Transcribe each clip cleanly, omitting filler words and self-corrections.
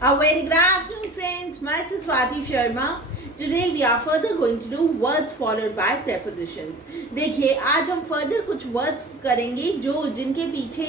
A very good afternoon, friends. Myself Swati Sharma. Today we are further going to do words followed by prepositions. देखिए आज हम further कुछ words करेंगे जो जिनके पीछे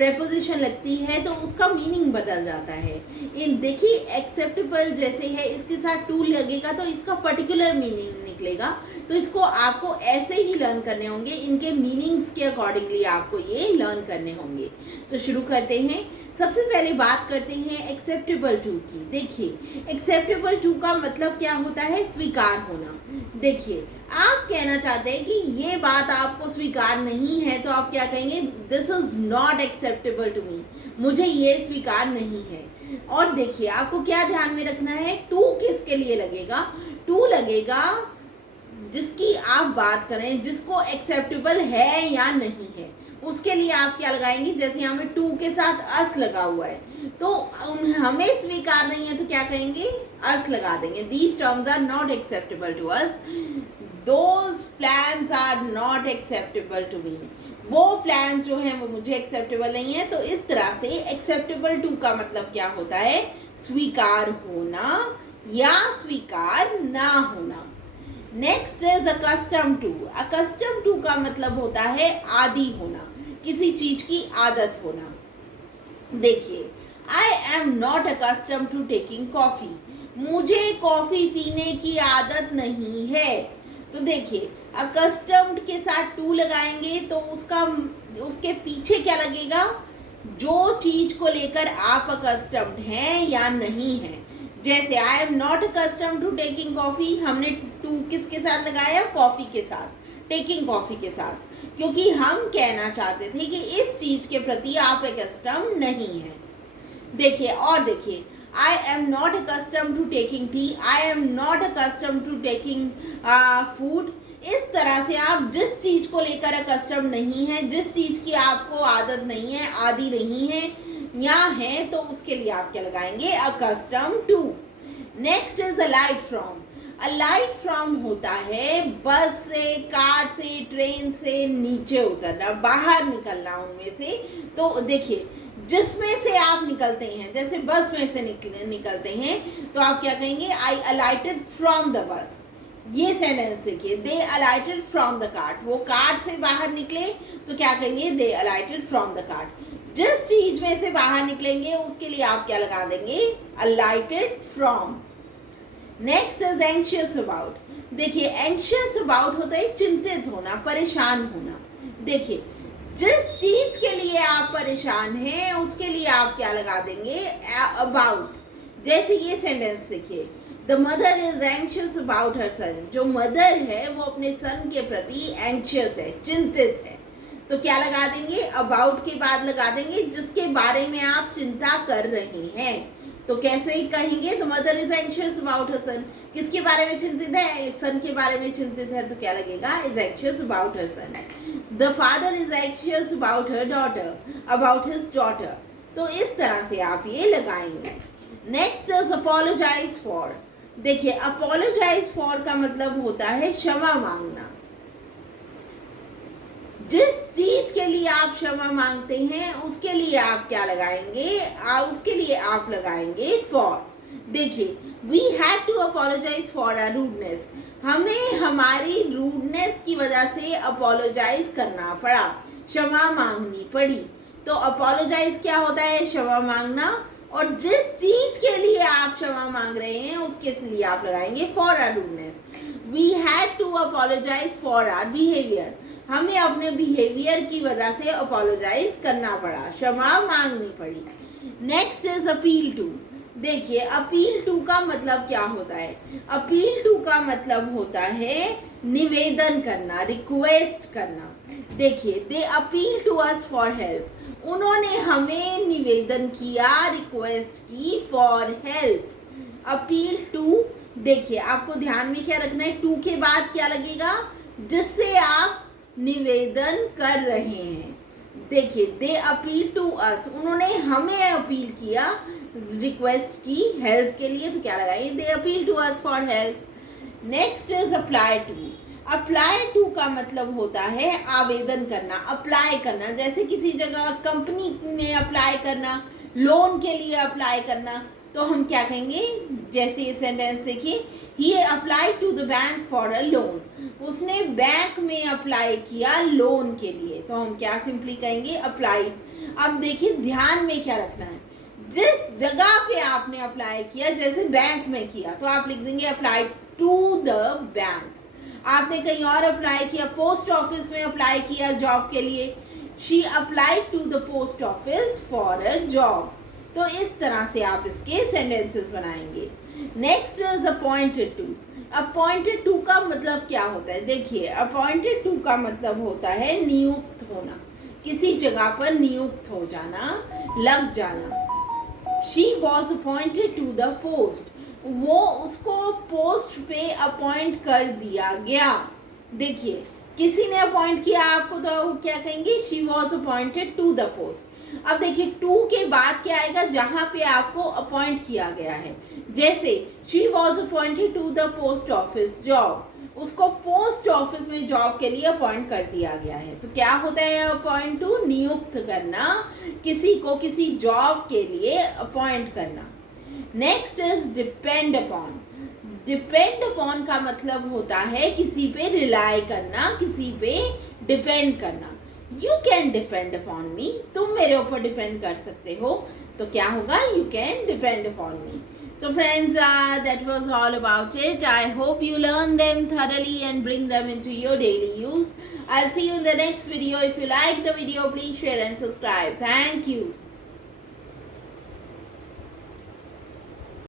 preposition लगती है तो उसका मीनिंग बदल जाता है। इन देखिए एक्सेप्टेबल जैसे है इसके साथ टू लगेगा तो इसका पर्टिकुलर मीनिंग निकलेगा, तो इसको आपको ऐसे ही लर्न करने होंगे, इनके मीनिंग्स के अकॉर्डिंगली आपको ये लर्न करने होंगे। तो शुरू करते हैं। सबसे पहले बात करते हैं एक्सेप्टेबल टू की। देखिए एक्सेप्टेबल टू का मतलब क्या होता है? स्वीकार होना। देखिए आप कहना चाहते हैं कि ये बात आपको स्वीकार नहीं है तो आप क्या कहेंगे? This is not acceptable to me, मुझे ये स्वीकार नहीं है। और देखिए आपको क्या ध्यान में रखना है, टू किसके लिए लगेगा? टू लगेगा जिसकी आप बात करें, जिसको एक्सेप्टेबल है या नहीं है, उसके लिए आप क्या लगाएंगे? जैसे यहाँ पे टू के साथ अस लगा हुआ है तो हमें स्वीकार नहीं है तो क्या कहेंगे? अस लगा देंगे। These terms are not acceptable to us, those plans are not acceptable to me, वो प्लान्स जो हैं वो मुझे एक्सेप्टेबल नहीं है। तो इस तरह से एक्सेप्टेबल टू का मतलब क्या होता है? स्वीकार होना या स्वीकार ना होना। Next is accustom to. Accustom to का मतलब होता है आदी होना, किसी चीज की आदत होना। देखिए I am not accustom to taking coffee, मुझे कॉफी पीने की आदत नहीं है। तो देखिए अकस्टम्ड के साथ टू लगाएंगे तो उसके पीछे क्या लगेगा? जो चीज को लेकर आप अकस्टम्ड हैं या नहीं है। जैसे I am not accustomed to taking coffee, हमने टू किसके साथ लगाया? कॉफी के साथ, टेकिंग कॉफी के साथ, क्योंकि हम कहना चाहते थे कि इस चीज के प्रति आप अकस्टम्ड नहीं है। देखिए और देखिए I am not accustomed to taking tea, I am not accustomed to taking food. इस तरह से आप जिस चीज को लेकर अकस्टम्ड नहीं है, जिस चीज की आपको आदत नहीं है, आदि नहीं है या है, तो उसके लिए आप क्या लगाएंगे? Accustom to. Next is alight from. Alight from होता है बस से, कार से, ट्रेन से नीचे उतरना, बाहर निकलना उनमें से। तो देखिए जिसमें से आप निकलते हैं, जैसे बस में से निकलते हैं तो आप क्या कहेंगे? आई अलाइटेड फ्रॉम द बस। ये सेंटेंस देखिए, दे अलाइटेड फ्रॉम द कार्ट, वो कार्ट से बाहर निकले तो क्या कहेंगे? दे अलाइटेड फ्रॉम द कार्ट। जिस चीज में से बाहर निकलेंगे उसके लिए आप क्या लगा देंगे? अलाइटेड from. Next is anxious about. देखिए एंशियस अबाउट होता है चिंतित होना, परेशान होना। देखिए जिस चीज के लिए आप परेशान हैं उसके लिए आप क्या लगा देंगे? अबाउट। जैसे ये सेंटेंस देखिए, the mother is anxious about her son, जो मदर है वो अपने सन के प्रति एंशियस है, चिंतित है। तो क्या लगा देंगे? अबाउट के बाद लगा देंगे जिसके बारे में आप चिंता कर रहे हैं। तो कैसे ही कहेंगे? The mother is anxious about her son, किसके बारे में चिंतित है? सन के बारे में चिंतित है, तो क्या लगेगा? Is anxious about her son. The father is anxious about her daughter, about his daughter. तो इस तरह से आप ये लगाएंगे। Next is apologize for. देखिए अपोलोजाइज फॉर का मतलब होता है क्षमा मांगना। जिस चीज के लिए आप क्षमा मांगते हैं उसके लिए आप क्या लगाएंगे? उसके लिए आप लगाएंगे फॉर। देखिए we had to apologize for our rudeness, हमें हमारी रूडनेस की वजह से अपोलोजाइज करना पड़ा, क्षमा मांगनी पड़ी। तो अपोलोजाइज क्या होता है? क्षमा मांगना। और जिस चीज के लिए आप क्षमा मांग रहे हैं उसके लिए आप लगाएंगे for our rudeness. We had to apologize for our behaviour, हमें अपने बिहेवियर की वजह से अपोलोजाइज करना पड़ा, क्षमा मांगनी पड़ी। Next is appeal to. देखिए अपील टू का मतलब क्या होता है? अपील टू का मतलब होता है निवेदन करना, रिक्वेस्ट करना। देखिए they appeal to us for help, उन्होंने हमें निवेदन किया, रिक्वेस्ट की फॉर हेल्प। Appeal to. देखिए आपको ध्यान में क्या रखना है? टू के बाद क्या लगेगा? जिससे आप निवेदन कर रहे हैं। देखिए दे अपील टू अस, उन्होंने हमें अपील किया, रिक्वेस्ट की हेल्प के लिए, तो क्या लगाएंगे? They appeal to us for help. Next is apply to. Apply to का मतलब होता है आवेदन करना, अप्लाई करना। जैसे किसी जगह कंपनी में अप्लाई करना, लोन के लिए अप्लाई करना, तो हम क्या कहेंगे, जैसे ये सेंटेंस देखिए, he apply to the bank for a loan, उसने बैंक में अप्लाई किया लोन के लिए, तो हम क्या सिंपली कहेंगे अप्लाई। अब देखिए ध्यान में क्या रखना है, जिस जगह पे आपने अप्लाई किया, जैसे बैंक में किया तो आप लिख देंगे अप्लाई टू द बैंक। आपने कहीं और अप्लाई किया, पोस्ट ऑफिस में अप्लाई किया जॉब के लिए, she applied to the post office for a job. तो इस तरह से आप इसके सेंटेंसेस बनाएंगे। Next is appointed to. Appointed to का मतलब क्या होता है, देखिए अपॉइंटेड टू का मतलब होता है नियुक्त होना, किसी जगह पर नियुक्त हो जाना, लग जाना। She was appointed to the post, वो उसको पोस्ट पे अपॉइंट कर दिया गया। देखिए किसी ने अपॉइंट किया आपको तो क्या कहेंगे, she was appointed to the post. अब देखिए टू के बाद क्या आएगा, जहां पे आपको अपॉइंट किया गया है, जैसे she was appointed to the post office job, उसको पोस्ट ऑफिस में जॉब के लिए अपॉइंट कर दिया गया है। तो क्या होता है अपॉइंट टू, नियुक्त करना, किसी को किसी जॉब के लिए अपॉइंट करना। Next is depend upon. Depend upon का मतलब होता है किसी पे रिलाई करना, किसी पे डिपेंड करना। यू कैन डिपेंड अपॉन मी, तुम मेरे ऊपर डिपेंड कर सकते हो, तो क्या होगा, you can depend upon me. So friends, that was all about it. I hope you learn them thoroughly and bring them into your daily use. I'll see you in the next video. If you like the video, please share and subscribe. Thank you.